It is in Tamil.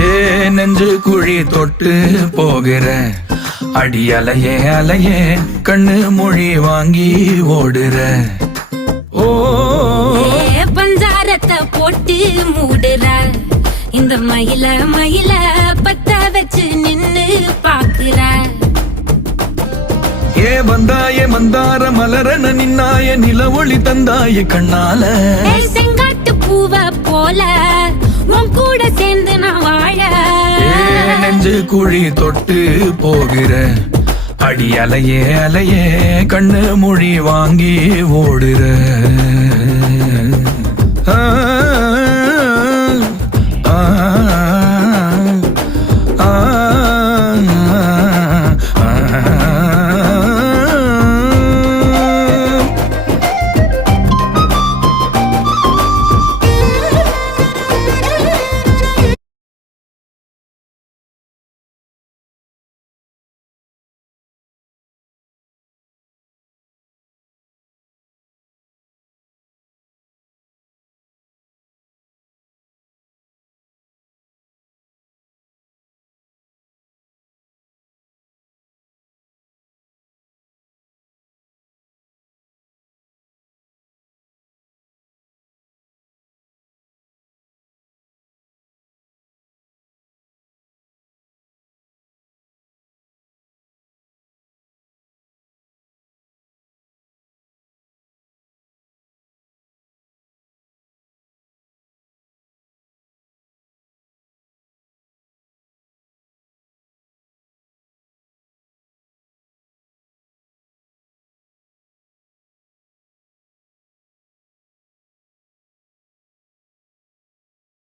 ஏ நெஞ்சு குழி தொட்டு போகிற அடி அலையே அலையே கண்ணு மொழி வாங்கி ஓடுற. ஓ பஞ்சாரத்தை போட்டு மூடுற இந்த மயில மயில பத்த வச்சு நின்னு பாக்குற. ஏ வந்தாய மந்தார மலரன நின்னாய நில ஒளி தந்தாய கண்ணால. செங்காட்டு பூவ போல உன் கூட சேர்ந்து நான் வாழ. நெஞ்சு குழி தொட்டு போகிற அடி அலையே அலையே கண்ணு மொழி வாங்கி ஓடுற. ஆ ஆ